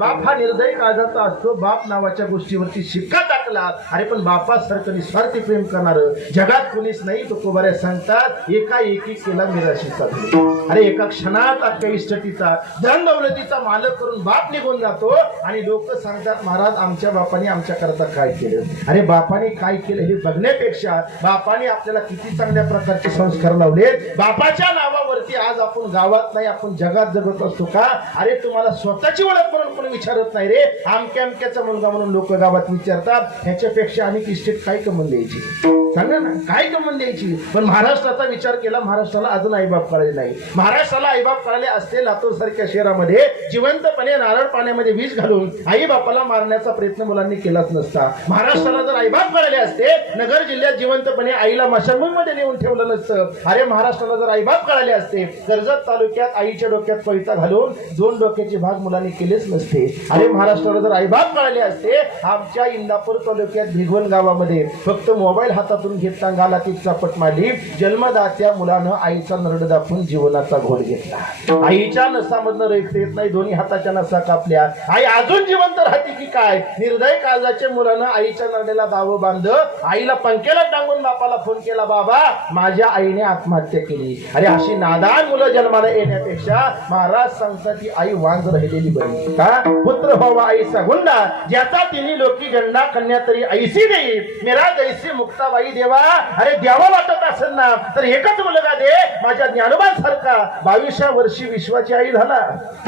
बाप हा निर्दयी काळजाचा असतो. बाप नावाच्या गोष्टीवरती शिक्का टाकला. अरे पण बापासारखं निस्वार्थी प्रेम करणारं जगात कोणीच नाही. तुकोबाऱ्या सांगतात एका एकी केला मिराशीचा धन. अरे एका क्षणात अख्ख्या इष्टटीचा धन दौलतीचा मालक करून बाप निघून जातो आणि लोक सांगतात महाराज आमच्या बापाने आमच्या करता काय केलं. अरे बापाने काय केलं हे बघण्यापेक्षा बापाने आपल्याला किती चांगल्या प्रकारचे संस्कार लावले. बापाच्या नावावरती आज आपण गावात नाही आपण जगात जगत असतो का. अरे तुम्हाला स्वतःची ओळख म्हणून कोणी विचारत नाही रे. आमक्या अमक्याचा मुलगा म्हणून लोक गावात विचारतात. ह्याच्यापेक्षा आणि इस्टेट काय कमवून द्यायची सांगा ना, काय कमवून द्यायची. पण महाराष्ट्राचा विचार केला महाराष्ट्राला अजून आईबाप कळले नाही. महाराष्ट्राला आईबाप कळले असते लातूर सारख्या शहरामध्ये जिवंतपणे नारळ पाण्यामध्ये विष घालून आई बापाला मारण्याचा प्रयत्न मुलांनी केलाच नसता. महाराष्ट्राला जर आईबाप कळले असते नगर जिल्ह्यात जिवंतपणे आईला मशागमध्ये नेऊन ठेवलं नसतं. अरे महाराष्ट्राला जर आईबाप कळले असते कर्जत तालुक्यात आईच्या डोक्यात पैता घालून 2 डोक्याचे भाग मुलांनी केलेच नसते. अरे महाराष्ट्राला जर आईबाप कळले असते आमच्या इंदापूर तालुक्यात भिगवण गावामध्ये फक्त मोबाईल हातातून घेतला गालाची चापट मारली. जन्मदात्या मुलानं आईचा नरड दाखवून जीवनाचा घोळ घेतला. आईच्या नसामधनं रक्त येत नाही. दोन्ही हाताच्या नसा कापल्या. आई अजून जिवंत राहते की काय. निर्दय काळजाच्या मुलानं आईच्या नरडेला दावं बांध आईला पंख्याला टांगून बापाला फोन केला बाबा माझ्या आईने आत्महत्या केली. अरे अशी नादान मुलं जन्माला येण्यापेक्षा महाराज सांगतात की आई वांज राहिलेली बरी का. पुत्र व्हावा आईचा गुंडा ज्याचा तिन्ही लोकी गंडा कन्या तरी ऐसी देई मेरा जैसी मुक्ताबाई देवा. अरे द्यावा वाटत असेल ना तर एकच मुलगा दे माझ्या ज्ञानोबांसारखा 22व्या वर्षी विश्वाची आई झाला.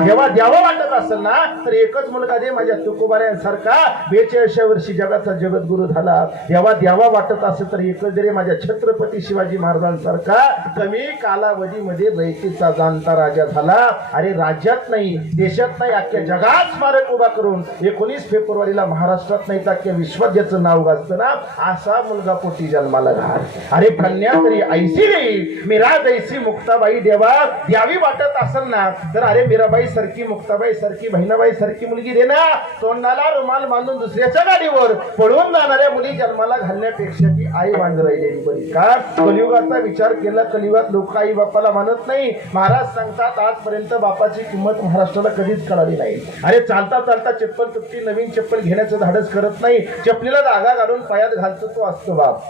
जेव्हा द्यावा वाटत असेल ना तर एकच मुलगा दे माझ्या तुकोबाऱ्यांसारखा 42व्या वर्षी जगाचा जगद्गुरु झाला. जेव्हा द्यावा वाटत असेल तर एकच दे माझ्या छत्रपती शिवाजी महाराजांसारखा कमी कालावधीमध्ये रयतेचा जाणता राजा झाला. अरे राज्यात नाही देशात नाही अख्ख्या जगात स्मारक उभा करून 19 फेब्रुवारीला महाराष्ट्रात नाही तर अख्ख्या विश्वात ज्याचं नाव गाजतं ना असा मुलगा पोटी जन्माला घाल. अरे कन्या तरी ऐसी देई मीरा जैसी मुक्ताबाई देवा. द्यावी वाटत असेल ना तर अरे मीराबाई सारखी मुक्ताबाई सारखी बहिणाबाई सारखी मुलगी दे ना. तोंडाला रुमाल बांधून दुसऱ्याच्या गाडीवर पळून जाणाऱ्या मुली जन्माला घालण्यापेक्षा ती आई बांध राहिलेली बरी का. कलियुगाचा विचार केला कलियुगात लोक आई बापाला मानत नाही. महाराज सांगतात आजपर्यंत बापाची किंमत महाराष्ट्राला कधीच कळाली नाही. अरे चालता चालता चप्पल तुटती नवीन चप्पल घेण्याचं धाडस करत नाही. चपलीला धागा घालून पायात घालतो तो असतो बाप.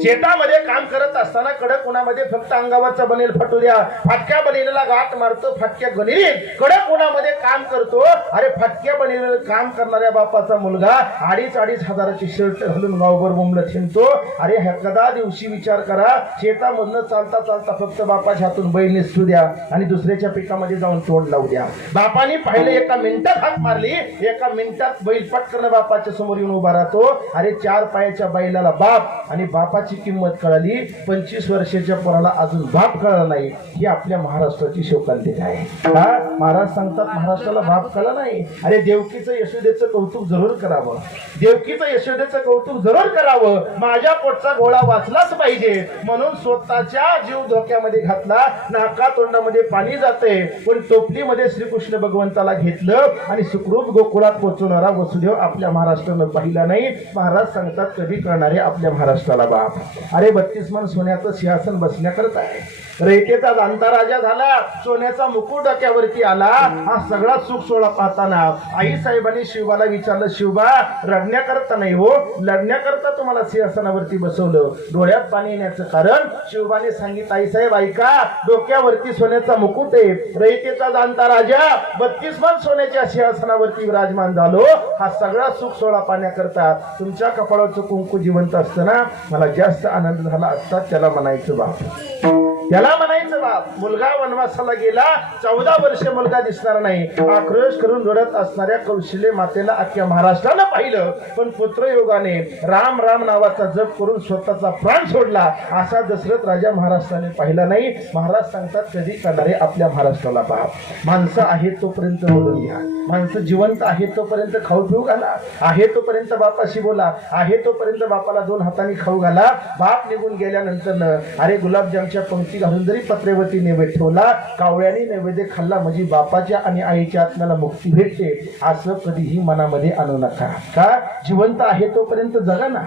शेतामध्ये काम करत असताना कडक उन्हामध्ये फक्त अंगावरचा बनेल फाटू द्या फाटक्या बनेलेला गाठ मारतो फाटक्या गणिरीत कडक उन्हामध्ये काम करतो. अरे फाटक्या बनेलेलं काम करणाऱ्या बापाचा मुलगा 2,500 हजाराची शर्ट घालून गावभर मुंबलत हिंडतो. अरे कदा दिवशी विचार करा शेतामधनं चालता चालता फक्त बापाच्या हातून बैल निसटू द्या आणि दुसऱ्याच्या पिकामध्ये जाऊन तोंड लावू द्या. बापाने पहिले एका मिनिटात हात मारली एका मिनिटात बैल पटकन बापाच्या समोर येऊन उभा राहतो. अरे 4 पायाच्या बैलाला बाप आणि बापाची किंमत कळाली. 25 वर्षाच्या पोराला अजून बाप कळला नाही. ही आपल्या महाराष्ट्राची शोकांतिका आहे का. महाराज सांगतात महाराष्ट्राला बाप कळला नाही. अरे देवकीचं यशोदेचं कौतुक जरूर करावं. देवकीचं यशोदेचं कौतुक जरूर करावं. माझ्या पोटचा गोळा वाचलाच पाहिजे म्हणून स्वतःच्या जीव धोक्यामध्ये घातला. नाका तोंडामध्ये पाणी जाते पण टोपलीमध्ये श्रीकृष्ण भगवंताला घेतलं आणि सुखरूप गोकुळात पोहोचवणारा वसुदेव आपल्या महाराष्ट्रानं पाहिला नाही. महाराज सांगतात कधी कळणारे आपल्या महाराष्ट्राला बाप. अरे 32 मन सोन्याचं सिंहासन बसण्याकरता आहे. रयतेचा जाणता राजा झाला. सोन्याचा मुकुट डोक्यावरती आला. हा सगळा सुख सोहळा पाहताना आई साहेबांनी शिवबाला विचारलं शिवबा रडण्याकरता नाही हो लढण्याकरता तुम्हाला सिंहासनावरती बसवलं. डोळ्यात पाणी येण्याचं कारण शिवबाने सांगितलं आई साहेब ऐका डोक्यावरती सोन्याचा मुकुट आहे. रयतेचा जाणता राजा 32 मन सोन्याच्या सिंहासनावरती विराजमान झालो. हा सगळा सुख सोहळा पाहण्याकरता तुमच्या कपाळाचं कुंकू जिवंत असताना मला जास्त आनंद झाला असता. त्याला म्हणायचं बाप त्याला म्हणायचं बाप. मुलगा वनवासाला गेला 14 वर्ष मुलगा दिसणार नाही. आक्रोश करून रडत असणाऱ्या कौशल्य मातेला अख्ख्या महाराष्ट्रानं पाहिलं पण पुत्रयोगाने राम राम नावाचा जप करून स्वतःचा प्राण सोडला. असा दशरथ राजा महाराष्ट्राने पाहिला नाही. महाराज सांगतात कधी करणारे आपल्या महाराष्ट्राला बाप. माणसं आहे तोपर्यंत बोलून घ्या. माणसं जिवंत आहे तोपर्यंत खाऊ पिऊ घाला. आहे तोपर्यंत बापाशी बोला. आहे तोपर्यंत बापाला 2 हातांनी खाऊ घाला. बाप निघून गेल्यानंतर अरे गुलाबजामच्या पंक्ती घालून जरी पत्रेवरती नैवेद्य ठेवला कावळ्याने नैवेद्य खाल्ला म्हणजे बापाच्या आणि आईच्या आत्म्याला मुक्ती भेटते असं कधीही मनामध्ये आणू नका. का जिवंत आहे तोपर्यंत जगा ना.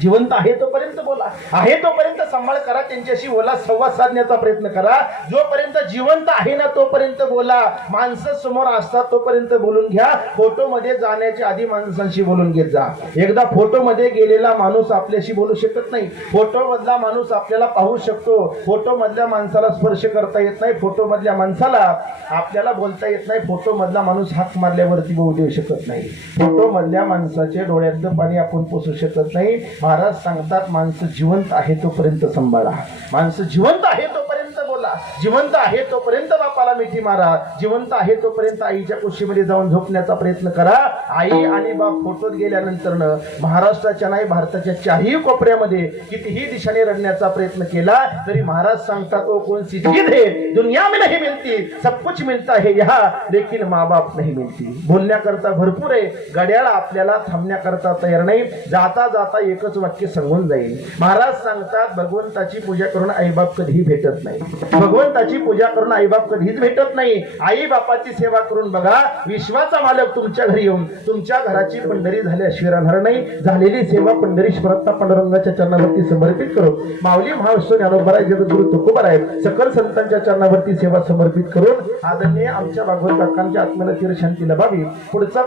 जिवंत आहे तोपर्यंत बोला, आहे तोपर्यंत सांभाळ करा, त्यांच्याशी बोला, संवाद साधण्याचा प्रयत्न करा. जोपर्यंत जिवंत आहे ना तोपर्यंत बोला. माणसं समोर असतात तोपर्यंत बोलून घ्या. फोटो मध्ये जाण्याच्या आधी माणसांशी बोलून घेत जा. एकदा फोटो मध्ये गेलेला माणूस आपल्याशी बोलू शकत नाही. फोटो मधला माणूस आपल्याला पाहू शकतो, फोटो मधल्या माणसाला स्पर्श करता येत नाही, फोटो मधल्या माणसाला आपल्याला बोलता येत नाही, फोटो मधला माणूस हाक मारल्यावरती बोलू देऊ शकत नाही, फोटो मधल्या माणसाचे डोळ्यातलं पाणी आपण पोसू शकत नाही. महाराज सांगतात माणसं जिवंत आहे तोपर्यंत सांभाळा, माणसं जिवंत आहे तोपर्यंत बोला, जिवंत आहे तोपर्यंत बापाला मिठी मारा, जिवंत आहे तोपर्यंत आईच्या कुशीमध्ये जाऊन झोपण्याचा प्रयत्न करा. आई आणि बाप फोटोत गेल्यानंतर महाराष्ट्राच्या नाही भारताच्या चारही कोपऱ्यामध्ये कितीही दिशाने रडण्याचा प्रयत्न केला तरी महाराज सांगतात ओ कौन सी चीज है दुनिया में नहीं मिलती, सब कुछ मिलता है यहाँ लेकिन माँ बाप नहीं मिलती. बोलण्याकरता भरपूर आहे, घड्याळ आपल्याला थांबण्याकरता तयार नाही. जाता जाता एकच वाक्य सांगून जाईल. महाराज सांगतात भगवंताची पूजा करून आईबाप कधीही भेटत नाही, भगवंताची पूजा करून आईबाप कधीच भेटत नाही. आई बापाची सेवा करून बघा, विश्वाचा मालक तुमच्या घरी येऊन तुमच्या घराची पंढरी झाल्याशिवाय राहणार नाही. झालेली सेवा पंढरीश्वरांना पांडुरंगाच्या चरणावरती समर्पित करू. माऊली महाविष्णू ज्ञानोबराय जगद्गुरु तुकोबाराय सकल संतांच्या चरणावरती सेवा समर्पित करून आदरणीय आमच्या भागवत काकांच्या आत्म्याला चिरशांती लाभावी. पुढचा